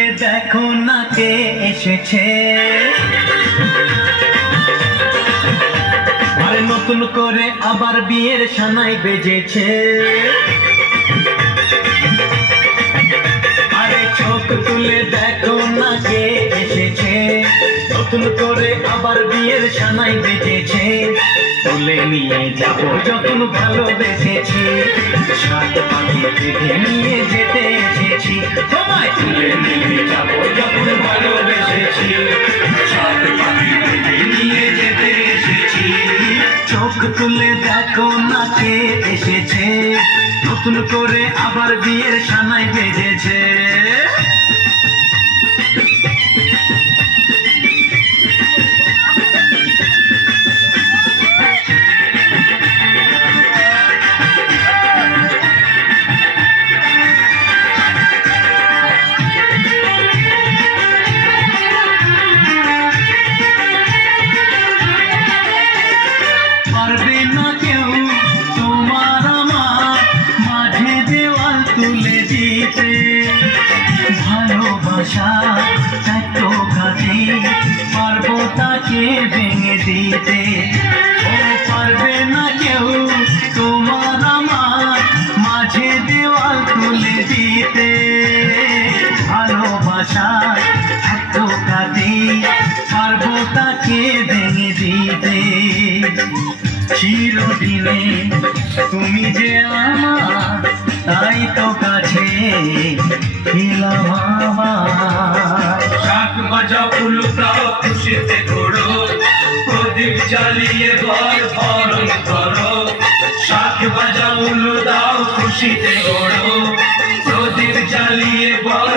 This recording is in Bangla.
তুলে দেখো না কে এসেছে, আরে নতুন করে আবার বিয়ের সানাই বেজেছে। আরে চোখ তুলে দেখো না কে এসেছে, নতুন করে আবার বিয়ের সানাই বেজেছে। তুলে নিয়ে যাবো যখন ভালোবেসেছি, সাত পাখি বেঁধে নিয়ে যেতে এসেছি। তোমায় তুলে নিয়ে যাবো যখন ভালোবেসেছি, সাত পাখি বেঁধে নিয়ে যেতে এসেছি। চোখ তুলে দেখো না কে এসেছে, নতুন করে আবার বিয়ের সানাই বেজেছে। পারবে না কেউ তোমার আমার মাঝে দেওয়াল তুলে দিতে, ভালোবাসা এত কাজে পারবো তাকে ভেঙে দিতে। ও পারবে না কেউ তোমার আমার মাঝে দেওয়াল তুলে দিতে, ভালোবাসা এত কাজে পারবো তাকে ভেঙে দিতে। চিরদিনে তুমি যে আমার, তাই তো কাছে এলাম আমার। শাক বাজা উল্টাও খুশিতে ঘোড়ো, প্রদীপ জ্বালিয়ে ঘর বরণ করো। শাক বাজা উল্টাও খুশিতে ঘোড়ো, প্রদীপ জ্বালিয়ে ঘর